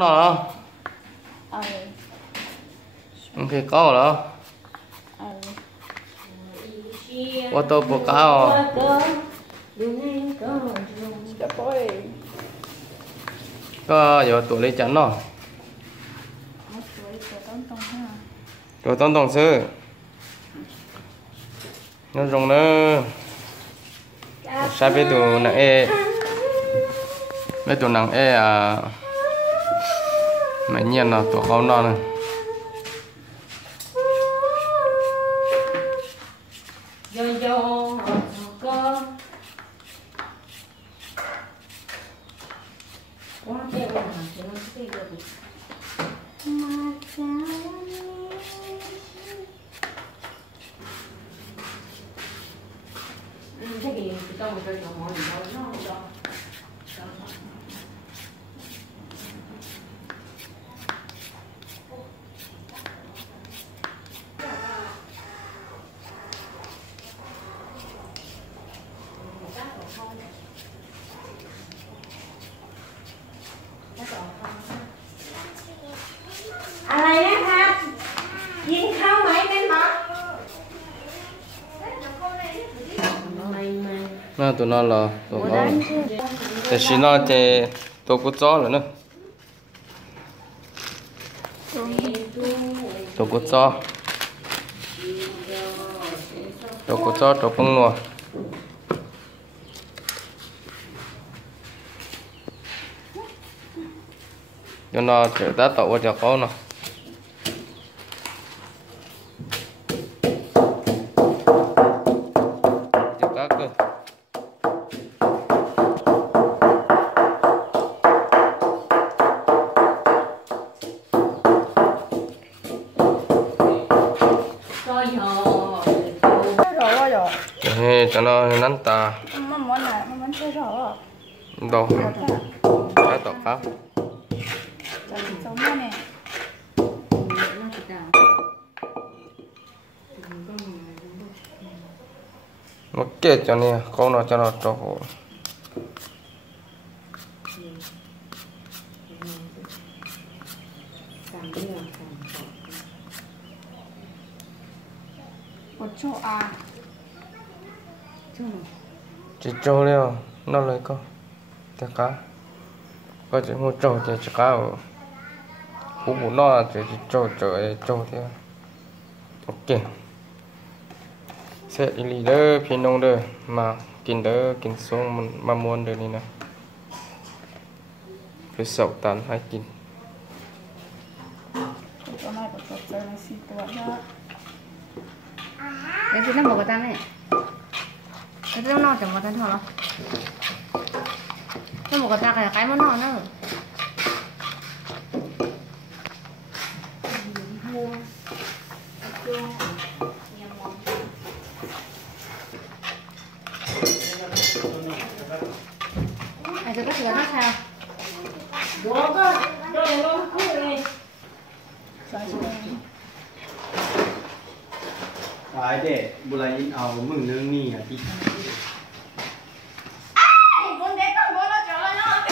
Nó ờ thì có rồi ờ ô tô bộ cao Step boy có giờ tụi lấy chắn nó một tuổi của con tông ha rồi tông tông sư nó rồng nữa sai với tụi nặng e với tụi nặng e à mày nhiên là tụi con nó nàyอะไรนะครับกินข้าวไหมแม่หมอ nó tụi nó là tụi nó để xin nó thì tụi cũng chó rồi nữa tụi cũng chó tụi cũng nua cho nó chở ta tàu cho con nó cho các cơ cho nó nắn ta món này món chơi rõ đâu cái tàu khác giống như này một cái cho nên con nó cho nó cho hộ một chỗ à chỉ cho liệu nó lấy con tất cả có chỉ một chỗ thì chỉ cả khu của nó chỉ cho theo ok sẽ đi đỡ phía nông đỡ màกินxuống mà muốn được đi nè cứ sầu tán hayกิน chỗ này có chỗ chơi xì tuột đó Cái thứ nó một cái tan này. Cái thứ nó chẳng một tan thôi. Nó một cái tan cái món nó nữa. Ai cho cái nó sao? Đó cơ. Rồi nó cứ này. Đấy để bữa nay in ảo mừng nương nì à tí. con bé con bố nó trở lại nó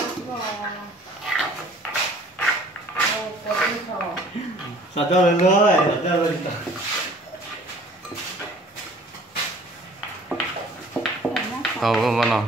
Sao cho lên nữa, sao cho lên. tàu mà nó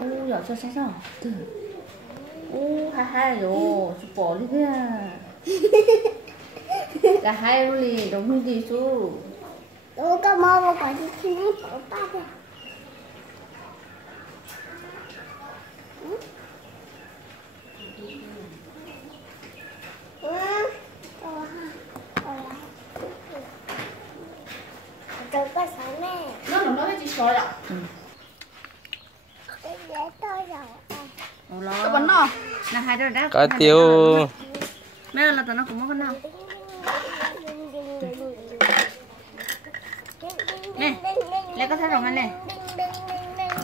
오, 여자 세상. 오, 하하요. bỏ đi kia. Cả hai luôn đi, đúng không đi chú. Tôi có mơ một quả gì khi nãy bỏ ba kìa. Tôi có là sợ nè. nó chỉ soi rồi Để tôi rồi. tao bắn nó là hai đứa đã Cá tiêu. bây giờ là tụi nó cũng có con nào nè lấy có thấy rồi anh nè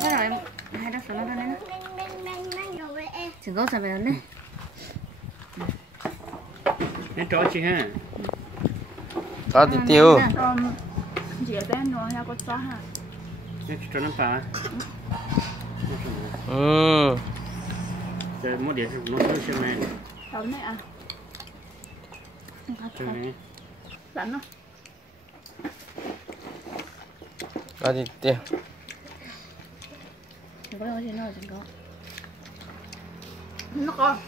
thấy rồi hai đứa sờ nó đây nè chừng có sờ về nè Nó trói chị ha. Cá tiêu. Chị ở bên nó hay có chó hả? Nó cho nó phá. Giờ một điểm nó có xem này. Đâu này à? Cho này. Rắn không? Cá tiêu. có đâu gì nó chừng có Nó con.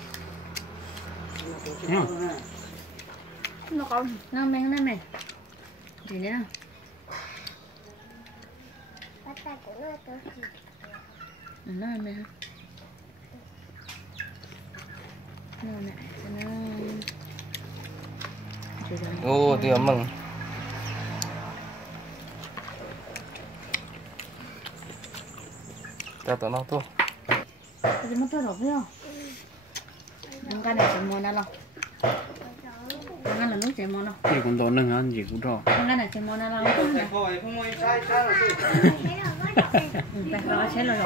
Nó con. nó men này gì nữa Bắt tay của nó tôi. nó men nó nè nó Ô tiêu mừng. Cho tụi nó thôi. cái mất rồi không đừng cái này chỉ mua nó đâu cái là nước chỉ mua đâu Thì cũng tổ nâng ăn gì cũng rõ. cái này chỉ mua nó đâu phải rồi chết rồi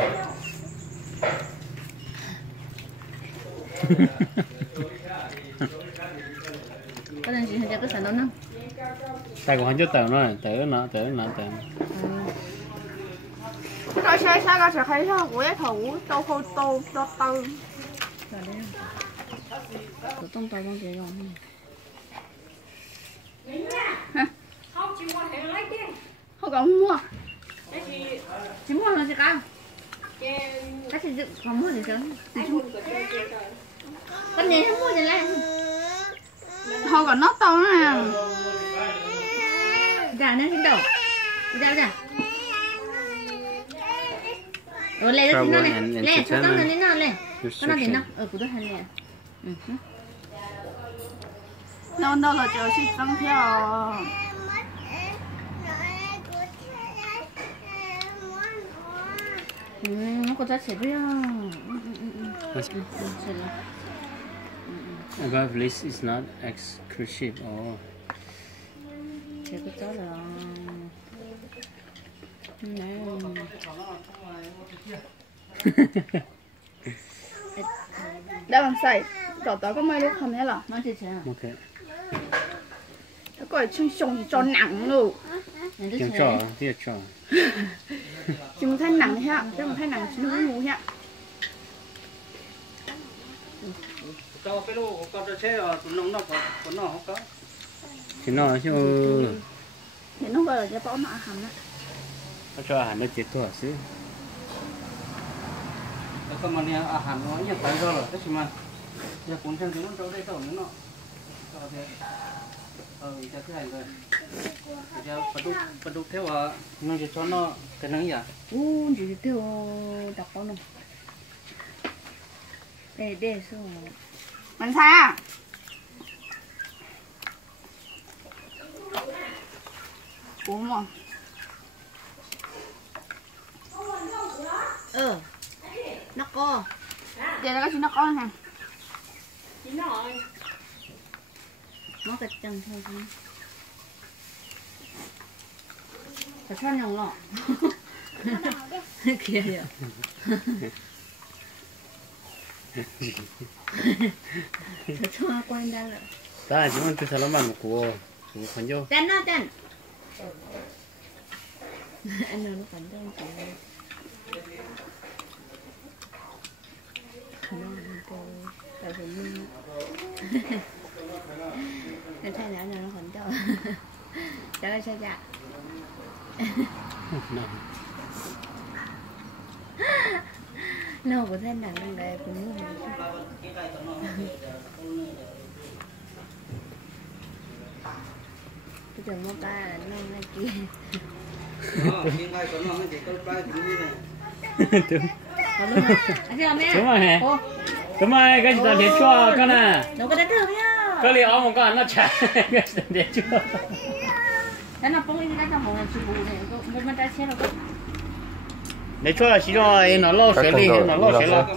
có nên chỉ cho cái sản đó nữa Tại còn cho tờ nó, tờ. Rồi xe sao ra sẽ thấy sao của cái thủ tô khô tô tô tư. rồi đấy tụi tông tàu bằng gì rồi Không có mua. chỉ mua là gì cả cái gì không mua gì chứ cái này không mua gì lại Không có nó to nè. ra nó xin đầu ra rồi lấy cái nó này lấy cho con nó lên nó lên con nó thì nó ở của tôi hành nè Nó là chờ chị tăng theo. nó có giá trị biết Above list is not exclusive. Oh. chỉ có cháu là này Đã làm sai. Tỏ tỏ có mấy lúc không nhớ là. nó chỉ à Okay. Cái coi chung chung cho nặng luôn. Tiếng trò, tiếng trò. Chúng thấy nặng ha. Chúng thấy nặng chúng nó ngu ha. Cho cái lô có cho xe ở tụi nó có nó không có. Thì nó chứ. Thì nó gọi là cái bó nọ hầm á. Nó cho hẳn nó chết thôi xíu. Cái mà nè hẳn nó nhận tay rồi cái gì mà. Giờ cuốn chân nó cho đây tao nữa nó. Cho thế. Cho cái này rồi. Giờ bắt đục theo nó cho nó cái nắng vậy. chỉ tiêu đọc bao nhiêu để xuống Mình xa. Ủa mà. nó co Giờ là cái gì nó có hả? nó cái chân thôi phải cho nhau lọ kia rồi phải cho quanh ra rồi 자, 지금 그 사람만 먹고 그거 건져. 짠 nó 짠 anh nó còn đơn chị tại vì mình anh thấy là nó còn cho cái xe dạ nó có thể nặng trong đây cũng như cái trường mô ta là nó ngay kia có luôn anh chưa mẹ đúng rồi hả? Đúng rồi, cái gì để cho con à? đâu có đất được nhá Cái li ống một con nó chả cái gì để cho. 咱那崩一个咱没人吃不呢，我们在切了个。你出来洗了，那老水里，那老水了。